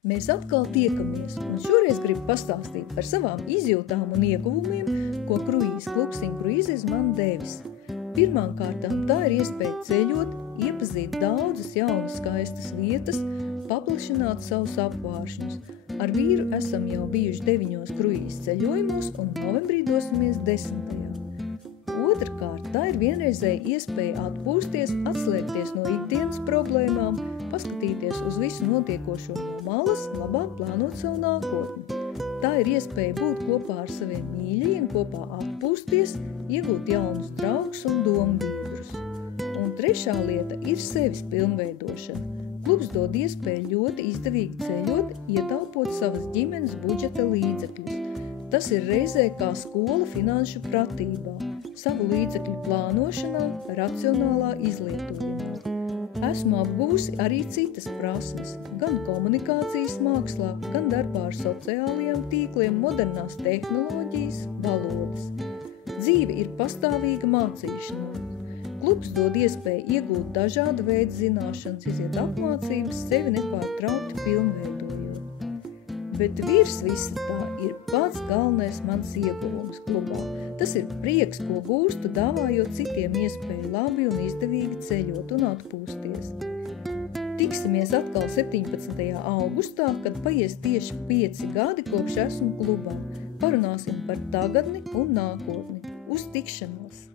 Mēs atkal tiekamies, un šoreiz gribu pastāstīt par savām izjūtām un ieguvumiem, ko kruīzes klubs In Cruises man devis. Pirmām kārtām tā ir iespēja ceļot, iepazīt daudzas jaunas skaistas vietas, paplašināt savus apvāršņus. Ar vīru esam jau bijuši 9 kruīzes ceļojumos un novembrī dosimies 10. Otrkārt, tā ir vienreizēja iespēja atpūsties, atslēgties no ikdienas problēmām, paskatīties uz visu notiekošo no malas, labāk plānot savu nākotni. Tā ir iespēja būt kopā ar saviem mīļajiem, kopā atpūsties, iegūt jaunus draugus un dombiedrus. Un trešā lieta ir sevis pilnveidošana. Klubs dod iespēju ļoti izdevīgi ceļot, ietaupot savas ģimenes budžeta līdzekļus. Tas ir reizē kā skola finanšu pratībā, savu līdzekļu plānošanā, racionālā izlietojumā. Esmu apgūsi arī citas prasmes, gan komunikācijas mākslā, gan darbā ar sociālajiem tīkliem, modernās tehnoloģijas, valodas. Dzīve ir pastāvīga mācīšanās. Klubs dod iespēju iegūt dažādu veidu zināšanas, iziet apmācības, sevi nepārtraukti pilnveidojot. Bet virs visa tā ir pats galvenais mans ieguvums klubā. Tas ir prieks, ko gūstu, dāvājot citiem iespēju labi un izdevīgi ceļot un atpūsties. Tiksimies atkal 17. augustā, kad paies tieši 5 gadi, kopš esmu klubā. Parunāsim par tagadni un nākotni. Uz tikšanos!